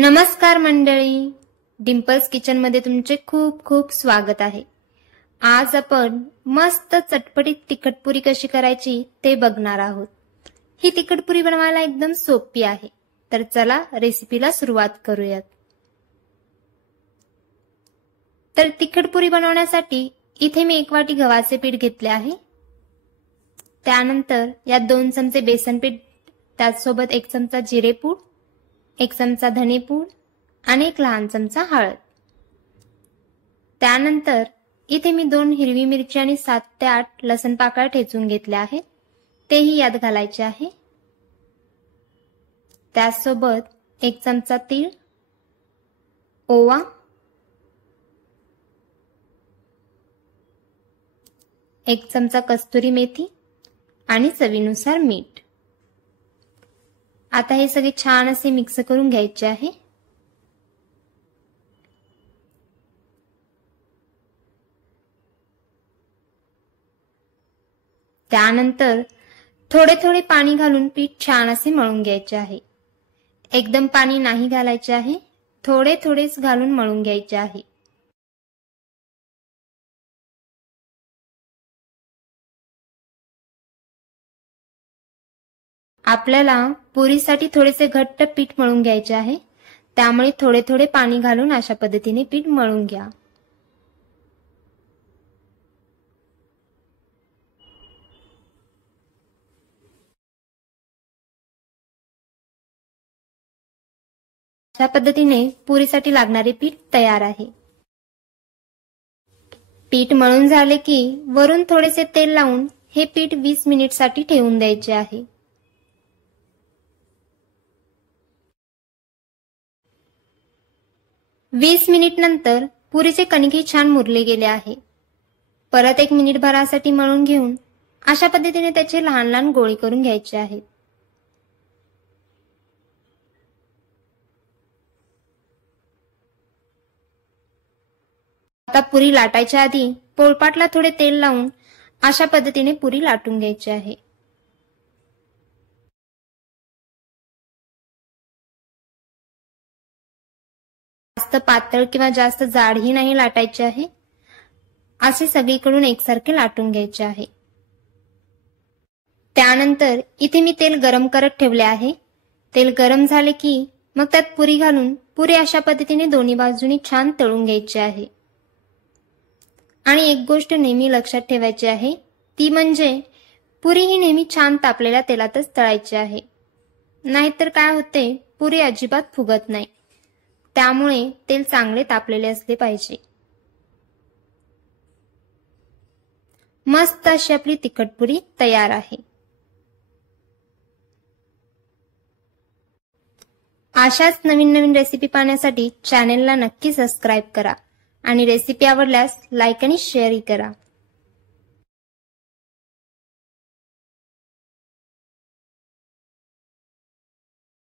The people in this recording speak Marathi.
नमस्कार मंडळी, डिंपल्स किचन मध्ये तुमचे खूप खूप स्वागत आहे। आज आपण मस्त चटपटीत तिखटपुरी कशी करायची ते बघणार आहोत। ही तिखटपुरी बनवायला एकदम सोपी आहे, तर चला रेसिपीला सुरुवात करूयात। तर तिखटपुरी बनवण्यासाठी इथे मी 1 वाटी गव्हाचे पीठ घेतले आहे। त्यानंतर यात 2 चमचे बेसन पीठ, त्यासोबत 1 चमचा जिरेपूड, 1 चमचा धनेपूड आणि 1 लहान चमचा हळद। त्यानंतर इथे मी 2 हिरवी मिरची आणि 7 ते 8 लसण पाकळ्या ठेचून घेतल्या आहेत, तेही यात घालायचे आहे। त्यासोबत 1 चमचा तीळ, ओवा, 1 चमचा कस्तुरी मेथी आणि चवीनुसार मीठ। आता हे सगळे छान असे मिक्स करून घ्यायचे आहे। त्यानंतर थोडे थोडे पाणी घालून पीठ छान असे मळून घ्यायचे आहे। एकदम पाणी नाही घालायचे आहे, थोडे थोडेच घालून मळून घ्यायचे आहे। आपल्याला पुरीसाठी थोडेसे घट्ट पीठ मळून घ्यायचे आहे, त्यामुळे थोडे थोडे पाणी घालून अशा पद्धतीने पीठ मळून घ्या। अशा पद्धतीने पुरीसाठी लागणारे पीठ तयार आहे। पीठ मळून झाले की वरून थोडेसे तेल लावून हे पीठ 20 मिनिटसाठी ठेवून द्यायचे आहे। वीस मिनिट नंतर पुरीचे कणिक छान मुरले गेले आहे। परत 1 मिनिट भरासाठी मळून घेऊन अशा पद्धतीने त्याचे लहान लहान गोळे करून घ्यायचे आहेत। आता पुरी लाटायच्या आधी पोळपाटला थोडे तेल लावून अशा पद्धतीने पुरी लाटून घ्यायची आहे। जास्त पातळ किंवा जास्त जाडही नाही लाटायचे आहे, असे सगळीकडून एकसारखे लाटून घ्यायचे आहे। त्यानंतर इथे मी तेल गरम करत ठेवले आहे। तेल गरम झाले की मग त्यात पुरी घालून पुरी अशा पद्धतीने दोन्ही बाजूनी छान तळून घ्यायची आहे। आणि एक गोष्ट नेहमी लक्षात ठेवायची आहे, ती म्हणजे पुरी ही नेहमी छान तापलेल्या तेलातच तळायची आहे, नाहीतर काय होते, पुरी अजिबात फुगत नाही। त्यामुळे तेल चांगले तापलेले असले पाहिजे। मस्त अशी आपली तिखटपुरी तयार आहे। अशाच नवीन नवीन रेसिपी पाहण्यासाठी चॅनेलला नक्की सबस्क्राइब करा आणि रेसिपी आवडल्यास लाईक आणि शेअर करा।